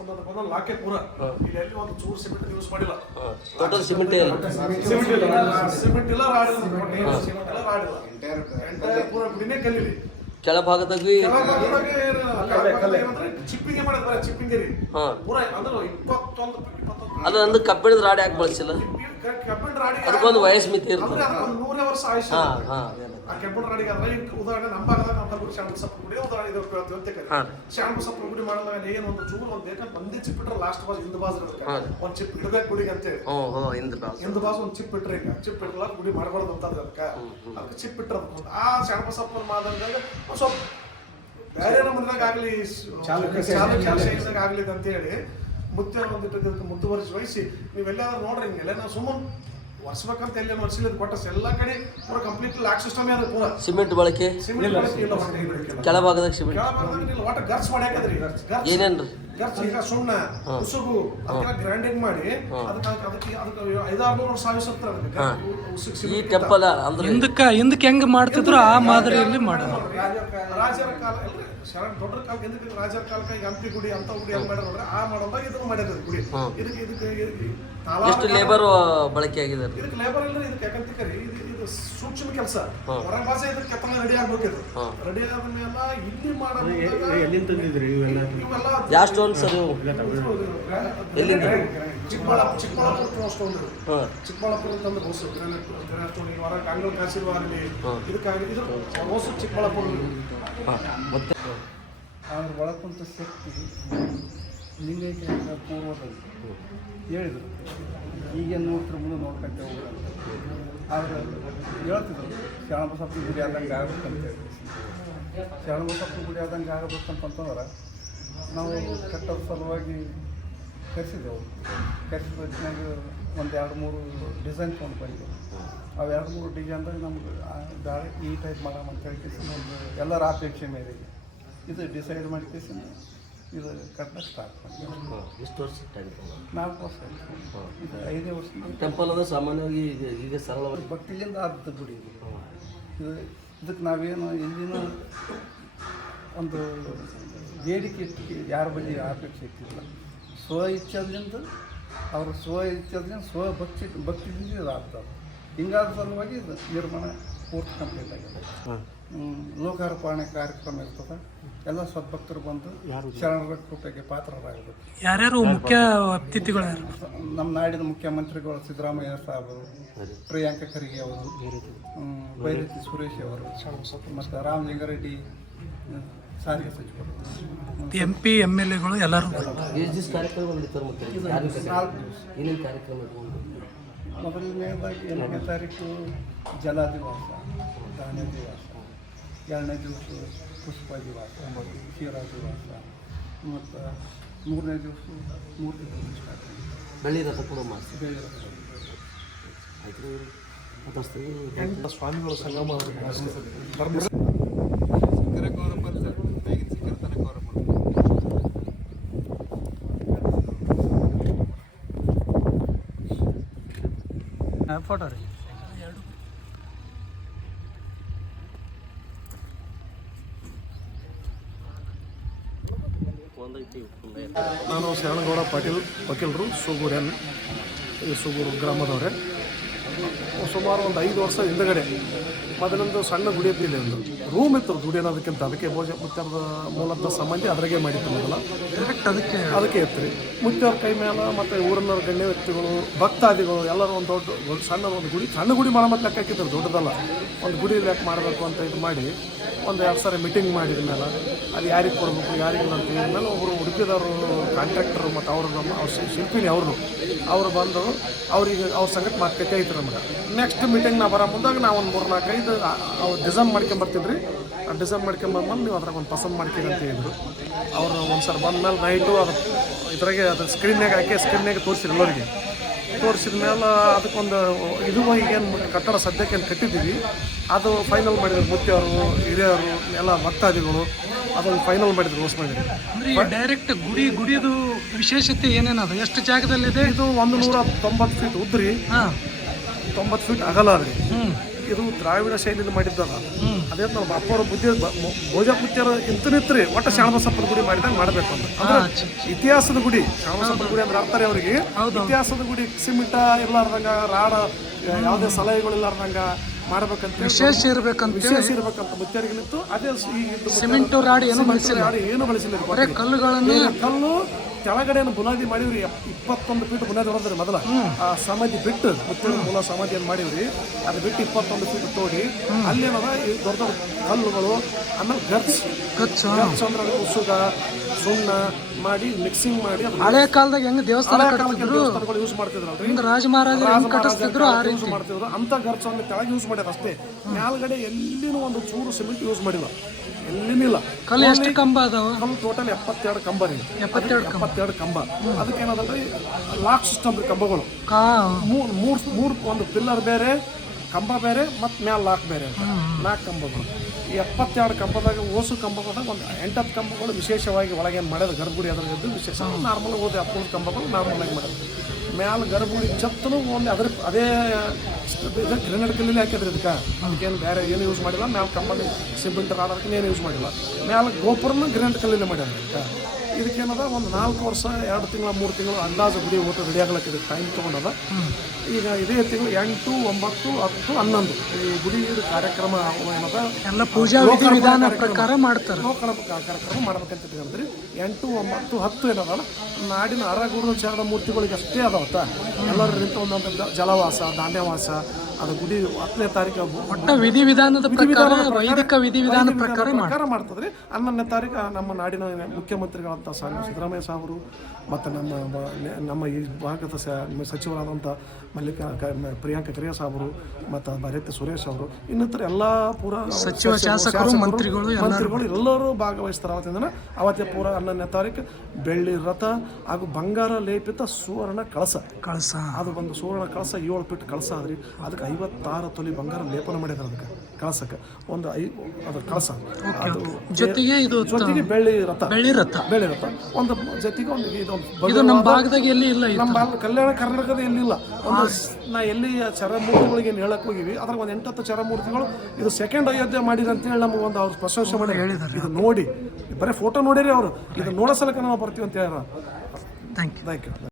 ಒಂದೊಂದು ಲಾಕೆ ಪೂರ ಇಲ್ಲಿ ಒಂದು ಚೂರು ಸಿಮೆಂಟ್ ಯೂಸ್ ಮಾಡಿಲ್ಲ. ಸಿಮೆಂಟ್ ಇಲ್ಲ ಪೂರ ಗುಡಿನೇ ಕಲ್ಲಿರಿ. ಕೆಳಭಾಗದಾಗ ಚಿಪ್ಪಿಂಗ್ ಮಾಡಿದ್ರೆ ಚಿಪ್ಪಿಂಗ್ ರೀ ಪೂರ ಅಂದ್ರೆ 21 ಅದು ಅಂದ್ರೆ ಕಬ್ಬಿಣದ ರಾಡಿ ಯಾಕೆ ಬಳಸಿಲ್ಲ? ಕಬ್ಬಿಣ ರಾಡಿ ಅದಕ್ಕೊಂದು ವಯಸ್ಸು ಮಿತಿ ಇರ್ತದೆ. 100 ವರ್ಷ ಆಯುಷ್ಯ ಆ ಕಬ್ಬಿಣ ರಾಡಿಗೆ ಆದ್ರೆ ಉದಾಹರಣೆ ನಮ್ಮ ಭಾಗದಾಗ ನಮ್ಮ ಗುಡಿ ಶಾಣಬಸಪ್ಪ ಗುಡಿ ಉದಾಹರಣೆ ಇದು ಶಾಣಬಸಪ್ಪ ಗುಡಿ ಮಾಡಲ್ಲ ಏನು ಒಂದು ಚೂರು ಒಂದು ಬೇಕಂತ ಒಂದೇ ಚಿಪ್ ಇಟ್ರೆ ಲಾಸ್ಟ್ ಬಾಜ್ ಹಿಂದ್ ಬಾಜ್ ಒಂದ್ ಚಿಪ್ ಇಡಬೇಕು ಗುಡಿಗೆ ಅಂತೇಳಿ ಹಿಂದ್ ಬಾಜ್ ಒಂದ್ ಚಿಪ್ ಇಟ್ರೆ ಈಗ ಚಿಪ್ ಇಟ್ರಲ್ಲ ಗುಡಿ ಮಾಡಬಾರ್ದು ಅಂತ ಅದಕ್ಕೆ ಚಿಪ್ ಇಟ್ರ ಆ ಶಾಣಬಸಪ್ಪನ ಮಾದಂದಾಗ ಒಂದ್ ಸ್ವಲ್ಪ ಬೇರೆ ನಮ್ಮದಾಗ ಆಗ್ಲಿ ಚಾಲಕ ಆಗ್ಲಿ ಅಂತ ಹೇಳಿ ಮುತ್ಯ ಒಂದಿಟ್ಟು ಮುಂದುವರಿಸಿ ವಹಿಸಿ ನೀವೆಲ್ಲಾದ್ರೂ ನೋಡ್ರಿ ಹಿಂಗೆಲ್ಲ ನಾವು ಸುಮ್ಮನೆ ವರ್ಷಬೇಕಂತ ಎಲ್ಲ ವರ್ಷಿಲ್ಲ ಕೊಟ್ಟ ಎಲ್ಲ ಕಡೆ ಪೂರ ಕಂಪ್ಲೀಟ್ ಲಾಕ್ ಸಿಸ್ಟಮ್ ಯಾರು ಪೂರ ಸಿಮೆಂಟ್ ಬಳಕೆ ಕೆಳಭಾಗದಾಗ ಸಿಮೆಂಟ್ ಒಟ್ಟ ಗರ್ಸ್ ಮಾಡ್ಯಾಕದ್ರಿ ಏನೇನ್ರಿ ಗರ್ಸ್ ಈಗ ಸುಣ್ಣ ಉಸುಗು ಅದಕ್ಕೆಲ್ಲ ಗ್ರೈಂಡಿಂಗ್ ಮಾಡಿ ಅದಕ್ಕೆ 500-600 ವರ್ಷ ಆಯುಷ್ಯ ಈ ಟೆಂಪಲ್ ಅಂದ್ರೆ ಹಿಂದಕ್ಕೆ ಹೆಂಗ್ ಮಾಡ್ತಿದ್ರು ಆ ಮಾದರಿಯಲ್ಲಿ ಮಾಡೋದು. ರಾಜರ ಕಾಲ ದೊಡ್ಡ ಕಾಲ ರಾಜರ ಕಾಲಕ್ಕೆ ಈಗ ಹಂಪಿ ಗುಡಿ ಅಂತ ಗುಡಿ ಹೆಂಗ್ ಮಾಡ್ಯಾರ ಆ ಮಾಡೋದಾಗ ಇದನ್ನು ಮಾಡ್ಯಾರ ಗುಡಿ ಇದಕ್ಕೆ ಎಷ್ಟು ಲೇಬರ್ ಬಳಕೆ ಆಗಿದೆ? ಇದಕ್ಕೆ ಲೇಬರ್ ಇಲ್ಲ, ಇದಕ್ಕೆ ಯಾಕಂತೀರಿ ಇದು ಸೂಕ್ಷ್ಮ ಕೆಲಸ. ಹೊರ ಭಾಷೆ ಇದಕ್ಕೆ ಕೆತ್ತನೆ ರೆಡಿ ಆಗ್ಬೇಕು. ಇದು ರೆಡಿ ಆದ್ಮೇಲೆ ಇಲ್ಲಿ ಯಾವ stone sir? Chikkaballapur stone Chikkaballapur ಅಂತಂದ್ರೆ ಹೊಸ ಗ್ರಾನೈಟ್ ಹೊರ ಕಾಂಗ್ಳೂರು ಕಾಸಿರುವ ಆಗಲಿ ಇದಕ್ಕಾಗಿ ಇದು ಹೊಸ ಚಿಕ್ಕಬಳ್ಳಾಪುರ. ಮತ್ತೆ ಅವ್ರ ಒಳಕುಂತ ಶಕ್ತಿ ಲಿಂಗೈಕ್ಯ ಪೂರ್ವದಲ್ಲಿ ಹೇಳಿದರು. ಈಗ ನೋಡ್ತಿರ ಮುಂದೆ ನೋಡ್ಕೊಂತ ಹೋಗ್ರಂತ ಆದ್ರೆ ಹೇಳ್ತಿದ್ರು ಶರಣಬಸಪ್ಪ ಗುಡಿ ಆದಂಗೆ ಆಗ್ಬೇಕಂತೇಳಿ. ಶರಣಬಸಪ್ಪ ಗುಡಿ ಆದಂಗೆ ಆಗಬೇಕಂತಂದ್ರೆ ನಾವು ಕಟ್ಟದ ಸಲುವಾಗಿ ಕರೆಸಿದ್ದೆವು. ಕರೆಸಿದ ಹೊತ್ತಿನಾಗ ಒಂದು 2-3 ಡಿಸೈನ್ ತೊಗೊಂಡು ಬಂದೆವು. ಅವು 2-3 ಡಿಸೈನ್ದಾಗ ನಮ್ಗೆ ಗಾಳಿ ಈ ಟೈಪ್ ಮಾಡೋಣ ಅಂತ ಹೇಳ್ಕೇಸಿ ಒಂದು ಎಲ್ಲರ ಅಪೇಕ್ಷೆ ಮೇರೆಗೆ ಇದು ಡಿಸೈಡ್ ಮಾಡ್ಕೇಸಿ ಇದು ಕಟ್ಟಕ್ಕೆ ಸ್ಟಾರ್ಟ್ ಮಾಡಿ. ಎಷ್ಟು ವರ್ಷ ಟೈಮ್? 4 ವರ್ಷ ಆಯಿತು. ಇದು 5ನೇ ವರ್ಷ. ಟೆಂಪಲ್ ಅದು ಸಾಮಾನ್ಯವಾಗಿ ಈಗ ಸರಳ ಭಕ್ತಿಲಿಂದ ಆದ ಗುಡಿ ಇದು. ಇದಕ್ಕೆ ನಾವೇನು ಎಲ್ಲಿನೂ ಒಂದು ಬೇಡಿಕೆ ಇಟ್ಟು ಯಾರ ಬಗ್ಗೆ ಅಪೇಕ್ಷೆ ಇಟ್ಟಿಲ್ಲ. ಸ್ವ ಇಚ್ಛೆದಿಂದ ಅವ್ರ ಭಕ್ತಿದಿಂದ ಇದು ಆಗ್ತದೆ. ಹಿಂಗಾದ ಸಲುವಾಗಿ ಇದು ನಿರ್ಮಾಣ ಪೂರ್ತಿ ಕಂಪ್ಲೀಟ್ ಆಗಿದೆ. ಲೋಕಾರ್ಪಣೆ ಕಾರ್ಯಕ್ರಮ ಇರ್ತದೆ. ಎಲ್ಲ ಸದ್ಭಕ್ತರು ಬಂದು ಶರಣರ ಕೃಪೆಗೆ ಪಾತ್ರರಾಗಬೇಕು. ಯಾರ್ಯಾರು ಮುಖ್ಯ ಅತಿಥಿಗಳು ಯಾರು? ನಮ್ಮ ನಾಡಿನ ಮುಖ್ಯಮಂತ್ರಿಗಳು ಸಿದ್ದರಾಮಯ್ಯ ಸಾಹೇಬರು, ಪ್ರಿಯಾಂಕ ಖರ್ಗೆ ಅವರು, ಬೈರತಿ ಸುರೇಶ್ ಅವರು ಮತ್ತು ರಾಮಲಿಂಗಾರೆಡ್ಡಿ ಸಾರಿಗೆ ಸಚಿವರು, MP MLAಗಳು ಎಲ್ಲರೂ ಮೊದಲನೇದಾಗಿ 8ನೇ ತಾರೀಕು ಜಲಾದಿವಾಸ, ಧಾನ್ಯ ದಿವಾಸ, 2ನೇ ದಿವಸ ಪುಷ್ಪ ದಿವಾಸ, ಕ್ಷೀರ ದಿವಾಸ ಮತ್ತು 3ನೇ ದಿವಸ ಮೂರ್ತಿ ಪ್ರತಿಷ್ಠಾಪನೆ, ಬೆಳ್ಳಿ ರಥ ಕೂಡ ಮಾಡಿಸಿ ಸ್ವಾಮಿಗಳು ಸಂಗಮ ಫೋಟೋ ರೀ. ನಾನು ಶರಣಗೌಡ ಪಾಟೀಲ್ ವಕೀಲರು, ಸೂಗೂರನ್ನು, ಸೂಗೂರು ಗ್ರಾಮದವ್ರೆ. ಸುಮಾರು ಒಂದು 5 ವರ್ಷ ಹಿಂದಗಡೆ ಮೊದಲೊಂದು ಸಣ್ಣ ಗುಡಿ ಇತ್ತು, ಇಲ್ಲಿ ಒಂದು ರೂಮ್ ಇತ್ತು ಗುಡಿ ಅನ್ನೋದಕ್ಕಿಂತ. ಅದಕ್ಕೆ ಭೋಜ ಮುತ್ಯದ ಮೂಲದ ಸಂಬಂಧಿ ಅದ್ರಾಗೆ ಮಾಡಿತ್ತು ಮೊದಲ, ಡೈರೆಕ್ಟ್ ಅದಕ್ಕೆ ಇತ್ತು ರೀ. ಮುತ್ಯವ್ರ ಕೈ ಮೇಲೆ ಮತ್ತು ಊರಿನವ್ರ ಗಣ್ಯ ವ್ಯಕ್ತಿಗಳು ಭಕ್ತಾದಿಗಳು ಎಲ್ಲರೂ ಒಂದು ದೊಡ್ಡ ಸಣ್ಣ ಒಂದು ಗುಡಿ, ಸಣ್ಣ ಗುಡಿ ಮಾಡೋ ಮತ್ತೆ ಲೆಕ್ಕ ಹಾಕಿದ್ರು, ದೊಡ್ಡದಲ್ಲ. ಒಂದು ಗುಡಿ ಲೆಕ್ಕ ಮಾಡಬೇಕು ಅಂತ ಇದು ಮಾಡಿ ಒಂದು 2 ಸಾರಿ ಮೀಟಿಂಗ್ ಮಾಡಿದ ಮೇಲೆ ಅದು ಯಾರಿಗೆ ಕೊಡಬೇಕು ಯಾರಿಗಿಲ್ಲ ಅಂತ ಹೇಳಿದ್ಮೇಲೆ ಒಬ್ಬರು ಉಡುಪಿದವರು ಕಾಂಟ್ರಾಕ್ಟರು ಮತ್ತು ಅವರು ಅವ್ರ ಶಿಲ್ಪಿನಿ ಅವರು ಬಂದು ಅವ್ರ ಸಂಗತಿ ಮಾತುಕತೆ ಐತೆ ನಮ್ಗೆ. ನೆಕ್ಸ್ಟ್ ಮೀಟಿಂಗ್ ನಾವು ಬರೋ ಮುಂದಾಗ ನಾವು ಒಂದು 3-4-5 ಅವ್ರು ಡಿಸೈನ್ ಮಾಡ್ಕೊಂಬರ್ತಿದ್ರಿ. ಆ ಡಿಸೈನ್ ಮಾಡ್ಕೊಂಬಂದ್ಮೇಲೆ ನೀವು ಅದ್ರಾಗ ಒಂದು ಪಸಂದ್ ಮಾಡ್ತೀರಿ ಅಂತ ಹೇಳಿದ್ರು. ಅವರು ಒಂದು ಸರ್ ಬಂದಮೇಲೆ ನೈಟು ಅದು ಇದ್ರಾಗೆ ಅದು ಸ್ಕ್ರೀನ್ಯಾಗ ಹಾಕಿ ಸ್ಕ್ರೀನ್ಯಾಗ ತೋರಿಸಿದ್ರು ಎಲ್ಲರಿಗೆ. ತೋರಿಸಿದ ಮೇಲೆ ಅದಕ್ಕೊಂದು ಇದು ಈಗೇನು ಕಟ್ಟಡ ಸದ್ಯಕ್ಕೆ ಏನು ಕಟ್ಟಿದ್ದೀವಿ ಅದು ಫೈನಲ್ ಮಾಡಿದ್ರು. ಮುತ್ಯವರು ಹಿರಿಯರು ಎಲ್ಲ ಭಕ್ತಾದಿಗಳು ಅದನ್ನು ಫೈನಲ್ ಮಾಡಿದ್ರು, ರೋಸ್ ಮಾಡಿದ್ರು. ಅಂದ್ರೆ ಡೈರೆಕ್ಟ್ ಗುಡಿದು ವಿಶೇಷತೆ ಏನೇನದು, ಎಷ್ಟು ಜಾಗದಲ್ಲಿದೆ? ಇದು 190 ಫೀಟ್ ಉದ್ರಿ, 90 ಫೀಟ್ ಅಗಲ ಅದ್ರಿ. ಇದು ದ್ರಾವಿಡ ಶೈಲಿಯಿಂದ ಮಾಡಿದ್ದದ. ಅದೇ ನಾವು ಅಪ್ಪವ್ರ ಬುದ್ಧಿ ಭೋಜ ಮುತ್ಯರ ಇಂತನಿತ್ರಿ ಒಟ್ಟು ಶಾಣಬಸಪ್ಪನ ಗುಡಿ ಮಾಡಿದಾಗ ಮಾಡಬೇಕು ಅಂದ್ರೆ ಇತಿಹಾಸದ ಗುಡಿ. ಶಾಣಬಸಪ್ಪನ ಗುಡಿ ಅಂದ್ರೆ ಅರ್ಥ ಅವರಿಗೆ ಇತಿಹಾಸದ ಗುಡಿ, ಸಿಮೆಂಟ ಇರ್ಲಾರ್ದಂಗ, ರಾಡ ಯಾವುದೇ ಸಲಹೆಗಳು ಇರ್ಲಾರ್ದಂಗ ಮಾಡ್ಬೇಕಂತ ವಿಶೇಷ ಇರ್ಬೇಕಂತ ಮುತ್ಯರಿಗೆ ನಿಂತು. ಅದೇ ಸಿಮೆಂಟ್ ರಾಡಿ ಏನು ಬಳಸಿಲ್ಲ, ಕಲ್ಲು ಕೆಳಗಡೆ ಬುನಾದಿ ಮಾಡಿವ್ರಿ. 21 ಫೀಟ್ ಬುನಾದಿ ಹೊಡೆದ್ರಿ ಮೊದಲ. ಆ ಸಮಾಧಿ ಬಿಟ್ಟು ಮುತ್ತಿನ ಮೂಲ ಸಮಾಧಿಯನ್ನು ಮಾಡಿವ್ರಿ. ಅದು ಬಿಟ್ಟು 21 ಫೀಟ್ ತೋಡಿ ಅಲ್ಲೇನದ ದೊಡ್ಡ ದೊಡ್ಡ ಕಲ್ಲುಗಳು, ಆಮೇಲೆ ಗಟ್ಸ್ ಅಂದ್ರೆ ಉಸುಗ ಸುಣ್ಣ ಮಾಡಿ ಮಿಕ್ಸಿಂಗ್ ಮಾಡಿ. ಹಳೆ ಕಾಲದಾಗ ಹೆಂಗ್ ದೇವಸ್ಥಾನಗಳು ಯೂಸ್ ಮಾಡ್ತಿದ್ರಲ್ರಿ, ರಾಜ ಮಹಾರಾಜರು ಯೂಸ್ ಮಾಡ್ತಿದ್ರು ಅಂತ ಗರ್ಚನ್ನು ಕೆಳಗೆ ಯೂಸ್ ಮಾಡ್ಯಾರ ಅಷ್ಟೇ. ಮೇಲ್ಗಡೆ ಎಲ್ಲಿನೂ ಒಂದು ಚೂರು ಸಿಮೆಂಟ್ ಯೂಸ್ ಮಾಡಿಲ್ಲ, ಎಲ್ಲಿನಿಲ್ಲ. ಕಲ್ಲು ಎಷ್ಟು ಕಂಬ ಅದಾವ? ಕಲ್ಲು ಟೋಟಲ್ 72 ಕಂಬ ರೀ. 72 ಕಂಬ. ಅದಕ್ಕೆ ಏನದಲ್ರಿ ಲಾಕ್ ಸಿಸ್ಟಮ್ ರೀ. ಕಂಬಗಳು ಮೂರು ಒಂದು ಪಿಲ್ಲರ್ ಬೇರೆ, ಕಂಬ ಬೇರೆ, ಮತ್ತು ಮ್ಯಾಲ ಲಾಕ್ ಬೇರೆ ಅಂತ 4 ಕಂಬಗಳು. ಈ 72 ಕಂಬದಾಗ ಓಸು ಕಂಬಗಳದಾಗ ಒಂದು 8 ಕಂಬಗಳು ವಿಶೇಷವಾಗಿ ಒಳಗೇನು ಮಾಡೋದು ಗರ್ಭಗುಡಿ ಅದ್ರದ್ದು ವಿಶೇಷ. ನಾರ್ಮಲ್ ಓದಿ 10 ಕಂಬಗಳು ನಾರ್ಮಲ್ ಆಗಿ ಮಾಡೋದು. ಮ್ಯಾಲ ಗರ್ಭಗುಡಿ ಚತ್ತನು ಒಂದು ಅದೇ ಗ್ರೆನೇಡ್ ಕಲ್ಲಲ್ಲಿ ಹಾಕಿದ್ರಿ. ಅದಕ್ಕೇನು ಬೇರೆ ಏನು ಯೂಸ್ ಮಾಡಿಲ್ಲ. ಮ್ಯಾಲ ಕಂಬಲ್ಲಿ ಸಿಮೆಂಟ್ ರಾಡೋದಕ್ಕೆ ಏನು ಯೂಸ್ ಮಾಡಿಲ್ಲ. ಮ್ಯಾಲ ಗೋಪುರನ ಗ್ರೆನೇಡ್ ಕಲ್ಲಲ್ಲಿ ಮಾಡ್ಯಾರ. ಇದಕ್ಕೇನದ ಒಂದು 4 ವರ್ಷ 2 ತಿಂಗಳು 3 ತಿಂಗಳು ಅಂದಾಜು ಗುಡಿ ಓಟು ರೆಡಿ ಆಗ್ಲಕ್ಕ ಟೈಮ್ ತೊಗೊಂಡದ. ಈಗ ಇದೇ ತಿಂಗಳು 8, 9, 10, 11 ಈ ಗುಡಿ ಕಾರ್ಯಕ್ರಮ ಏನದ ಎಲ್ಲ ಪೂಜಾ ವಿಧಾನ ಪ್ರಕಾರ ಮಾಡ್ತಾರೆ. ಕಾರ್ಯಕ್ರಮ ಮಾಡ್ಬೇಕಂತ ಹೇಳಿದ್ರಿ. 8, 9, 10 ಏನದಲ್ಲ ನಾಡಿನ ಅರಗುರು ಚರಣ ಮೂರ್ತಿಗಳಿಗೆ ಅಷ್ಟೇ ಅದಾವತ್ತ. ಎಲ್ಲರೂ ನಿಂತು ಒಂದೊಂದು ಜಲವಾಸ, ಧಾನ್ಯವಾಸ, ಅದು ಗುಡಿ 10ನೇ ತಾರೀಕು ವಿಧಿವಿಧಾನದ ಪ್ರಕಾರ ಮಾಡ್ತದ್ರಿ. 11ನೇ ತಾರೀಕು ನಮ್ಮ ನಾಡಿನ ಮುಖ್ಯಮಂತ್ರಿಗಳಂತ ಸಿದ್ದರಾಮಯ್ಯ ಸಾಹೇಬರು ಮತ್ತು ನಮ್ಮ ಈ ಭಾಗದ ಸಚಿವರಾದಂಥ ಪ್ರಿಯಾಂಕ ಖರ್ಗೆ ಸಾಹೇಬರು ಮತ್ತು ಭಾರತಿ ಸುರೇಶ್ ಅವರು ಇನ್ನಿತರ ಎಲ್ಲ ಪೂರ ಶಾಸಕರು ಮಂತ್ರಿಗಳು ಎಲ್ಲರೂ ಭಾಗವಹಿಸ್ತಾರೆ. ಅವತ್ತೇ ಪೂರ 11ನೇ ತಾರೀಕು ಬೆಳ್ಳಿ ರಥ ಹಾಗೂ ಬಂಗಾರ ಲೇಪಿತ ಸುವರ್ಣ ಕಳಸ. ಅದು ಒಂದು ಸುವರ್ಣ ಕಳಸ 7 ಫೀಟ್ ಕಳಸ ಆದ್ರಿ. ಅದಕ್ಕೆ 56 ತೊಲಿ ಬಂಗಾರ ಲೇಪನ ಮಾಡಿದ್ರು. ಅದಕ್ಕೆ ಕಳಸಕ್ಕೆ ಒಂದು ಅದು ಕಳಸ, ಅದು ಜೊತೆಗೆ ಬೆಳ್ಳಿ ರಥ ಒಂದು ಜೊತೆಗೆ ಒಂದು ನಮ್ಮ ಭಾಗದಾಗ ಎಲ್ಲಿ ಇಲ್ಲ. ನಮ್ಮ ಕಲ್ಯಾಣ ಕರ್ನಾಟಕದ ಎಲ್ಲಿಲ್ಲ. ಒಂದು ನಾ ಎಲ್ಲಿ ಚರಮೂರ್ತಿಗಳಿಗೆ ಏನು ಹೇಳಕ್ ಹೋಗಿವಿ ಅದ್ರಾಗ ಒಂದು 8-10 ಚರಮೂರ್ತಿಗಳು ಇದು ಸೆಕೆಂಡ್ ಅಯೋಧ್ಯೆ ಮಾಡಿರಿ ಅಂತೇಳಿ ನಮಗೆ ಒಂದು ಅವ್ರು ಪ್ರಶಂಸೆ ಮಾಡಿ ಇದು ನೋಡಿ ಬರೀ ಫೋಟೋ ನೋಡಿರಿ ಅವರು ಇದು ನೋಡೋ ಸಲಕ ನಾವು ಬರ್ತೀವಿ ಅಂತ ಹೇಳ್ಯಾರ. Thank you.